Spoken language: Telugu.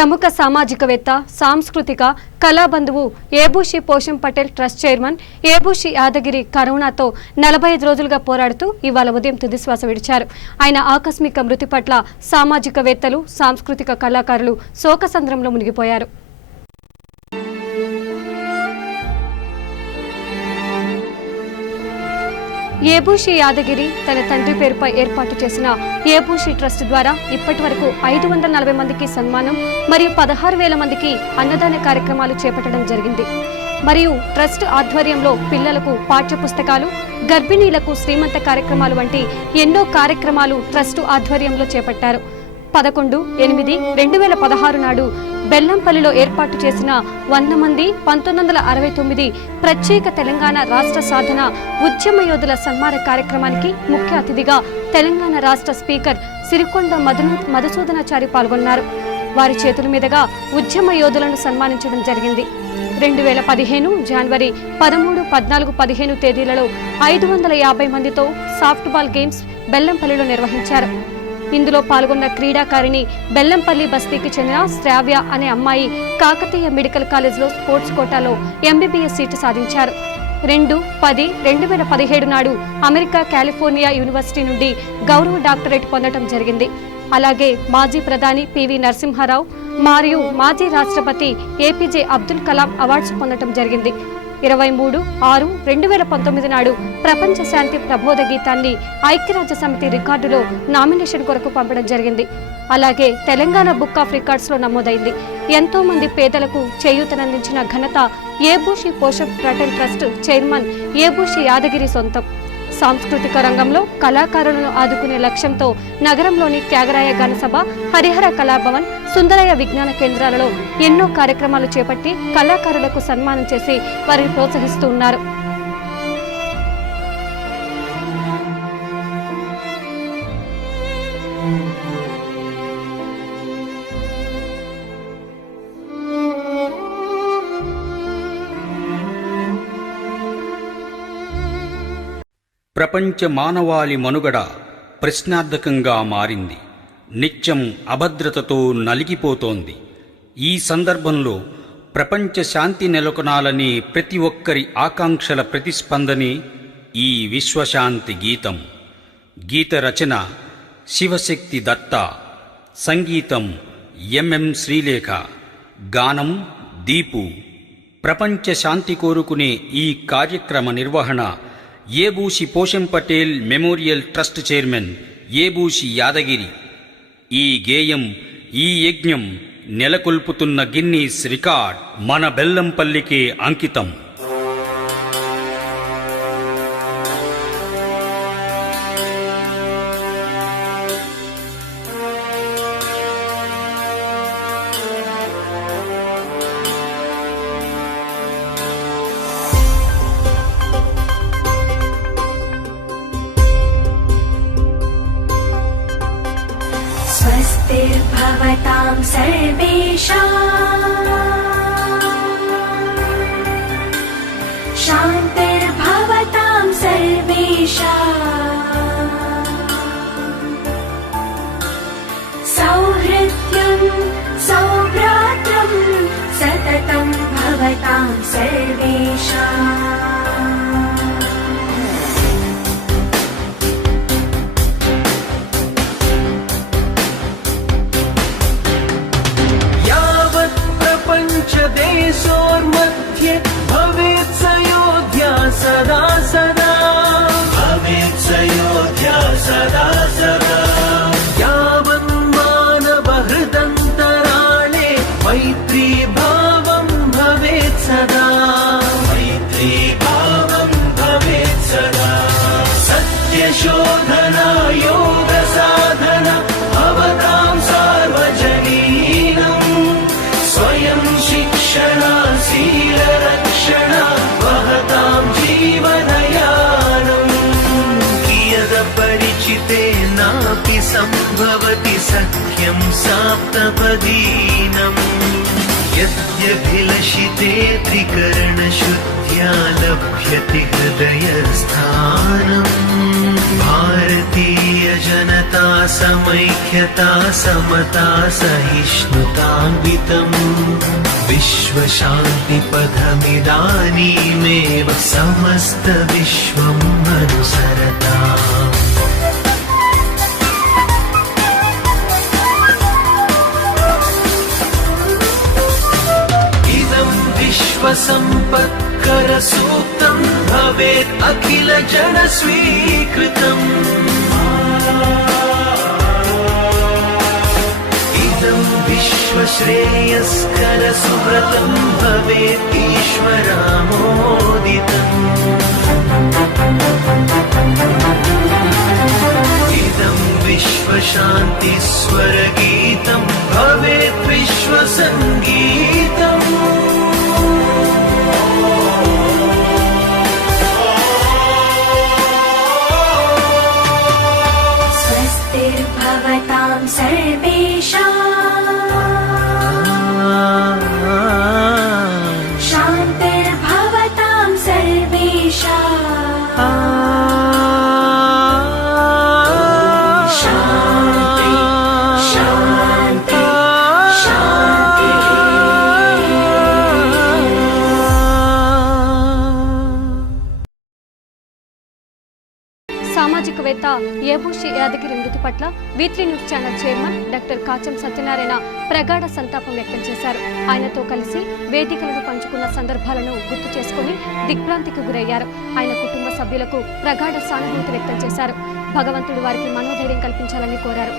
ప్రముఖ సామాజికవేత్త, సాంస్కృతిక కళాబంధువు ఏబూషి పోషం పటేల్ ట్రస్ట్ చైర్మన్ ఏబూషి యాదగిరి కరోనాతో 45 రోజులుగా పోరాడుతూ ఇవాళ ఉదయం తుదిశ్వాస విడిచారు. ఆయన ఆకస్మిక మృతి పట్ల సామాజికవేత్తలు, సాంస్కృతిక కళాకారులు శోకసంద్రంలో మునిగిపోయారు. ఏబూషి యాదగిరి తన తండ్రి పేరుపై ఏర్పాటు చేసిన ఏబూషి ట్రస్ట్ ద్వారా ఇప్పటి వరకు 540 మందికి సన్మానం మరియు 16,000 మందికి అన్నదాన కార్యక్రమాలు చేపట్టడం జరిగింది. మరియు ట్రస్ట్ ఆధ్వర్యంలో పిల్లలకు పాఠ్య పుస్తకాలు, గర్భిణీలకు శ్రీమంత కార్యక్రమాలు వంటి ఎన్నో కార్యక్రమాలు ట్రస్ట్ ఆధ్వర్యంలో చేపట్టారు. 11/8/2016 నాడు బెల్లంపల్లిలో ఏర్పాటు చేసిన 100 మంది 1969 ప్రత్యేక తెలంగాణ రాష్ట్ర సాధన ఉద్యమ యోధుల సన్మాన కార్యక్రమానికి ముఖ్య అతిథిగా తెలంగాణ రాష్ట్ర స్పీకర్ సిరికొండ మధుసూదనాచారి పాల్గొన్నారు. వారి చేతుల మీదుగా ఉద్యమ యోధులను సన్మానించడం జరిగింది. 2015 జనవరి 13, 14, 15 తేదీలలో 550 మందితో సాఫ్ట్బాల్ గేమ్స్ బెల్లంపల్లిలో నిర్వహించారు. ఇందులో పాల్గొన్న క్రీడాకారిణి బెల్లంపల్లి బస్తీకి చెందిన శ్రావ్య అనే అమ్మాయి కాకతీయ మెడికల్ కాలేజ్లో స్పోర్ట్స్ కోటాలో MBBS సీటు సాధించారు. 2/10/2017 నాడు అమెరికా కాలిఫోర్నియా యూనివర్సిటీ నుండి గౌరవ డాక్టరేట్ పొందడం జరిగింది. అలాగే మాజీ ప్రధాని PV నరసింహారావు మరియు మాజీ రాష్ట్రపతి APJ అబ్దుల్ కలాం అవార్డ్స్ పొందడం జరిగింది. 23/6/2019 నాడు ప్రపంచ శాంతి ప్రబోధ గీతాన్ని ఐక్యరాజ్య సమితి రికార్డులో నామినేషన్ కొరకు పంపడం జరిగింది. అలాగే తెలంగాణ బుక్ ఆఫ్ రికార్డ్స్లో నమోదైంది. ఎంతో మంది పేదలకు చేయూతనందించిన ఘనత ఏబూషి పోషం పటేల్ ట్రస్ట్ చైర్మన్ ఏబూషి యాదగిరి సొంతం. సాంస్కృతిక రంగంలో కళాకారులను ఆదుకునే లక్ష్యంతో నగరంలోని త్యాగరాయ గానసభ, హరిహర కళాభవన్, సుందరయ్య విజ్ఞాన కేంద్రాలలో ఎన్నో కార్యక్రమాలు చేపట్టి కళాకారులకు సన్మానం చేసి వారిని ప్రోత్సహిస్తూ ఉన్నారు. ప్రపంచ మానవాళి మనుగడ ప్రశ్నార్థకంగా మారింది. నిత్యం అభద్రతతో నలిగిపోతోంది. ఈ సందర్భంలో ప్రపంచ శాంతి నెలకొనాలని ప్రతి ఒక్కరి ఆకాంక్షల ప్రతిస్పందనే ఈ విశ్వశాంతి గీతం. గీత రచన శివశక్తి దత్త, సంగీతం MM శ్రీలేఖ, గానం దీపు. ప్రపంచ శాంతి కోరుకునే ఈ కార్యక్రమ నిర్వహణ Ebushi Posham Patel memorial trust chairman Ebushi Yadagiri. ఈ గేయం, ఈ యజ్ఞం నెలకొల్పుతున్న గిన్నీస్ రికార్డ్ మన బెల్లంపల్లికే అంకితం. स्वस्तिर्भवतां सर्वेषां शान्तिर्भवतां सर्वेषां सौहृद्यं सौभ्रात्रं सततं भवतां सर्वेषाम्. देशोर्मध्ये भवेत् सयोध्या सदा सदा, भवेत् सयोध्या सदा सदा. यावन्मानवहृदन्तराळे मैत्री भावं भवेत् सदा, मैत्री भावं भवेत् सदा. सत्यशोधना योगसाधना भवतां सार्वजनीनम्. स्वयं शिक्षणा शीलरक्षणा वहतां जीवनयानम्. कियदपरिचितेनापि सम्भवति सख्यं साप्तपदीनम्. यद्यभिलषिते त्रिकरणशुद्ध्या लभ्यते हृदयस्थानम्. भारतीय जनता समैक्यता समता सहिष्णुतान्वितम् विश्वशान्तिपथमिदानीमेव समस्तविश्वम् अनुसरताम्। इदं विश्वसम्पत्करसूक्तम् भवेत् अखिल जन स्वीकृतम्। इदं विश्वश्रेयस्कर सुव्रतम् भवेत् ईश्वरामोदितम्। इदं विश्वशान्तिस्वरगीतम् भवेत् विश्वसङ्गीतम्। स्वस्तिर्भवतां सर्वेषाम् शान्तिर्भवतां सर्वेषाम् शान्ति शान्ति शान्तिः। సామాజికవేత్త ఏబూషి యాదగిరి మృతి పట్ల V3 news channel chairman doctor Kacham Satyanarayana ప్రగాఢ సంతాపం వ్యక్తం చేశారు. ఆయనతో కలిసి వేదికలను పంచుకున్న సందర్భాలను గుర్తు చేసుకుని దిగ్భ్రాంతికి గురయ్యారు. ఆయన కుటుంబ సభ్యులకు ప్రగాఢ సానుభూతి వ్యక్తం చేశారు. భగవంతుడు వారికి మనోధైర్యం కల్పించాలని కోరారు.